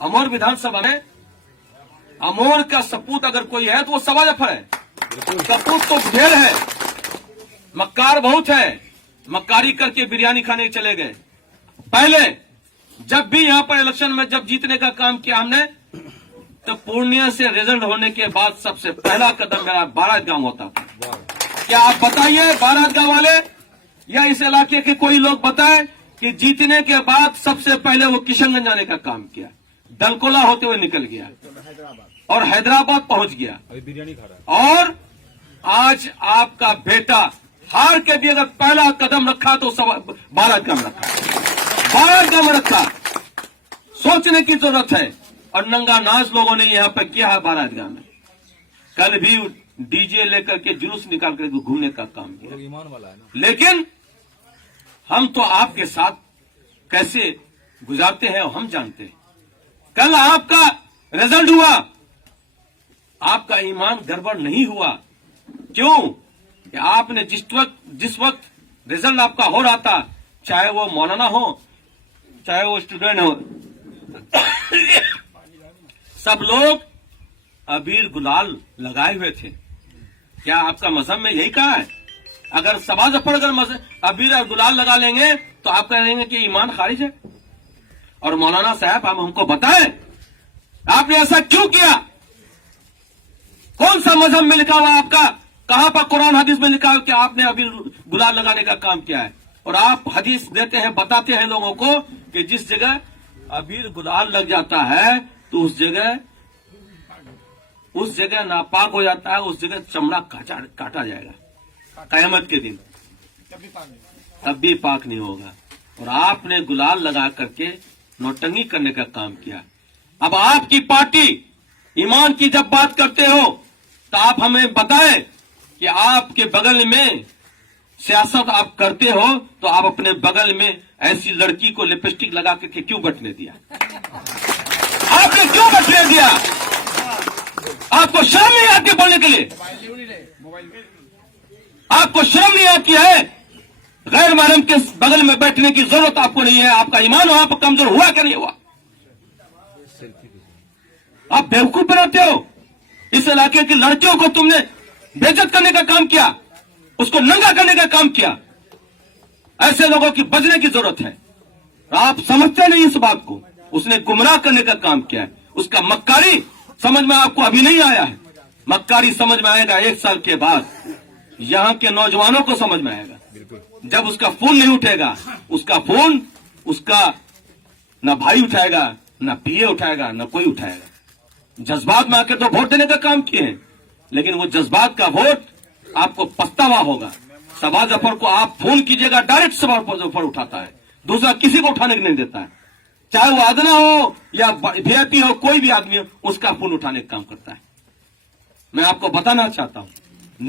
अमोर विधानसभा में अमोर का सपूत अगर कोई है तो वो सवा जफर है। सपूत तो ढेर है, मक्कार बहुत है, मक्कारी करके बिरयानी खाने चले गए। पहले जब भी यहां पर इलेक्शन में जब जीतने का काम किया हमने, तो पूर्णिया से रिजल्ट होने के बाद सबसे पहला कदम मेरा बारातगांव होता था। क्या आप बताइए बारातगांव वाले या इस इलाके के कोई लोग बताएं कि जीतने के बाद सबसे पहले वो किशनगंज जाने का काम किया, दलकोला होते हुए निकल गया और हैदराबाद पहुंच गया। अभी बिरयानी खा रहा है। और आज आपका बेटा हार के भी अगर पहला कदम रखा तो बारातगांव रखा, बारातगांव रखा। सोचने की जरूरत है। और नंगा नाच लोगों ने यहां पर किया है बारातगांव में। कल भी डीजे लेकर के जुलूस निकाल कर घूमने का काम किया। ईमान वाला है ना। लेकिन हम तो आपके साथ कैसे गुजारते हैं हम जानते हैं। कल आपका रिजल्ट हुआ, आपका ईमान गड़बड़ नहीं हुआ। क्यों? कि आपने जिस वक्त रिजल्ट आपका हो रहा था, चाहे वो मौलाना हो चाहे वो स्टूडेंट हो, सब लोग अबीर गुलाल लगाए हुए थे। क्या आपका मजहब में यही कहा है? अगर सवा जफर अगर अबीर और गुलाल लगा लेंगे तो आप कहेंगे कि ईमान खारिज है। और मौलाना साहब आप हमको बताएं, आपने ऐसा क्यों किया? कौन सा मजहब में लिखा हुआ आपका? कहां पर कुरान हदीस में लिखा है कि आपने अबीर गुलाल लगाने का काम किया है? और आप हदीस देते हैं, बताते हैं लोगों को कि जिस जगह अबीर गुलाल लग जाता है तो उस जगह नापाक हो जाता है, उस जगह चमड़ा काटा जाएगा कयामत के दिन, तब भी पाक नहीं होगा। और आपने गुलाल लगा करके नौटंगी करने का काम किया। अब आपकी पार्टी ईमान की जब बात करते हो तो आप हमें बताएं कि आपके बगल में सियासत आप करते हो तो आप अपने बगल में ऐसी लड़की को लिपस्टिक लगा करके क्यों बैठने दिया? आपने क्यों बैठने दिया? आपको शर्म नहीं आती बोलने के लिए? आपको शर्म नहीं आती है? गैर महरम के बगल में बैठने की जरूरत आपको नहीं है। आपका ईमान वहां पर कमजोर हुआ क्या नहीं हुआ? आप बेवकूफ बनाते हो। इस इलाके की लड़कियों को तुमने बेइज्जत करने का काम किया, उसको नंगा करने का काम किया। ऐसे लोगों की बचने की जरूरत है। आप समझते नहीं इस बात को। उसने गुमराह करने का काम किया है। उसका मक्कारी समझ में आपको अभी नहीं आया है। मक्कारी समझ में आएगा 1 साल के बाद। यहां के नौजवानों को समझ में आएगा जब उसका फोन नहीं उठेगा। उसका फोन उसका ना भाई उठाएगा, ना पीए उठाएगा, ना कोई उठाएगा। जज्बात में आके तो वोट देने का काम किए हैं, लेकिन वो जज्बात का वोट आपको पछतावा होगा। सवा जफर को आप फोन कीजिएगा, डायरेक्ट सवा जफर उठाता है, दूसरा किसी को उठाने नहीं देता है। चाहे वो आदना हो या वीआईपी हो, कोई भी आदमी हो, उसका फोन उठाने का काम करता है। मैं आपको बताना चाहता हूं।